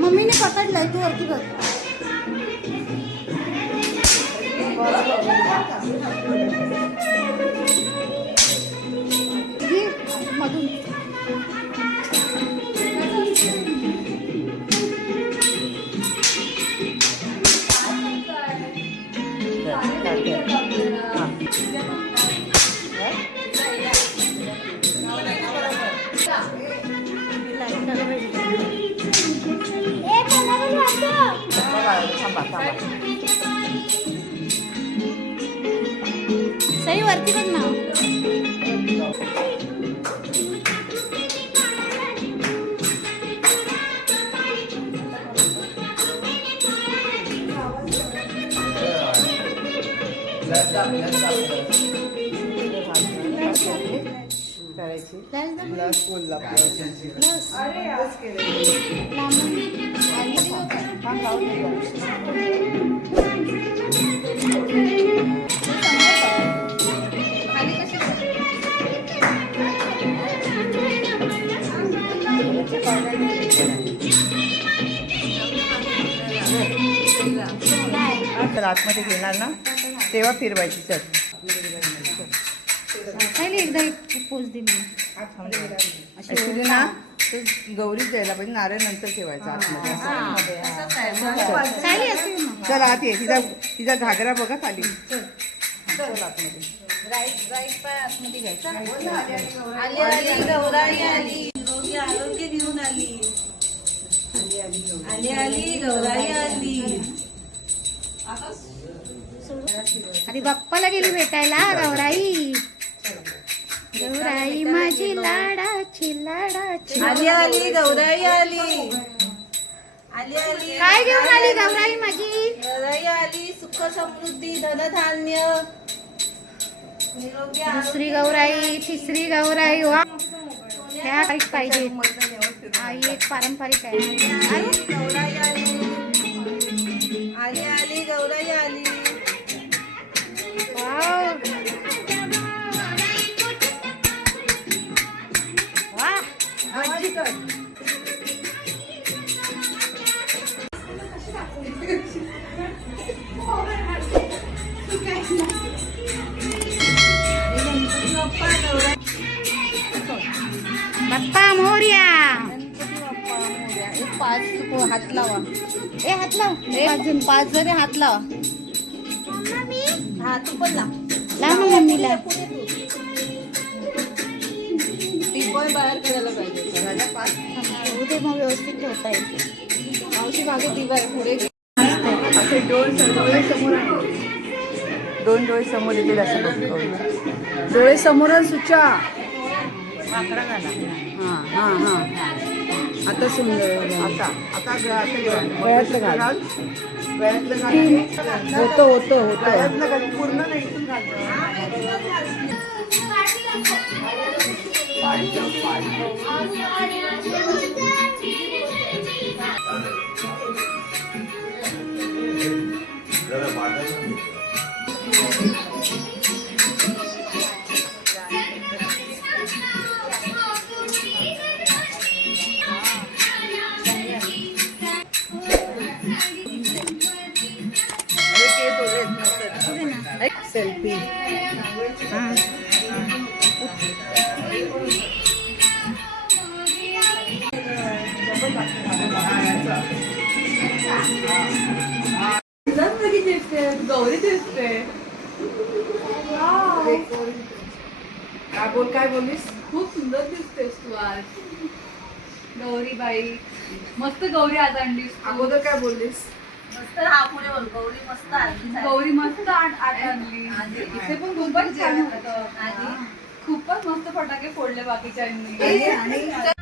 मम्मीने पकडलाय तू वरती बघ Thank you. सई वरती बघ ना. करायची. Glass Kolhapur Last. आतमध्ये घेणार ना तेव्हा फिरवायची चल पहिले एकदा एक पोच दे ना गौरीच द्यायला पाहिजे नारळ नंतर ठेवायचा आतमध्ये चल आत ये तिचा तिचा घागरा बघा खाली चल आतमध्ये आरोग्य घेऊन आली आली आली गौराई आली अरे बाप्पाला गेली भेटायला गौराई गौराई माझी लाडाची लाडाची. आली आली गौराई आली. आली आली. काय घेऊन आली गौराई माझी? गौराई आली सुख समृद्धी धनधान्य. दुसरी गौराई तिसरी गौराई वा. ह्या पाहिजे. ही एक पारंपरिक आहे. बाप्पा मोर्या पाच हात लावा. ए हात लाव एक पाच जरी हात लावा. हा तू पण लाव. लाव मम्मीला. बाहेर करायला पाहिजे? राजा पाच होऊ दे मग व्यवस्थित ठेवता येईल मावशी मागे दिवा आहे पुढे. असे डोळे समोर दोन डोळे समोर येतील असं बघ गौरी. डोळे समोर आणि सुचा. वाकडा घाला हां हां हां. आता सुंदर आता आता गळ्यातलं घाल. गळ्यातलं घाल. होतं पूर्ण नाही सेल्फी हाँ। गौरी दिसते काय बोल काय बोललीस खूप सुंदर दिसतेस तू आज गौरीबाई मस्त गौरी आज आणलीस. अगोदर काय बोललीस मस्त हा पुढे बोल गौरी मस्त आली गौरी मस्त आणली. इथे पण खूपच छान होतं. खूपच मस्त फटाके फोडले बाकीच्यांनी आणि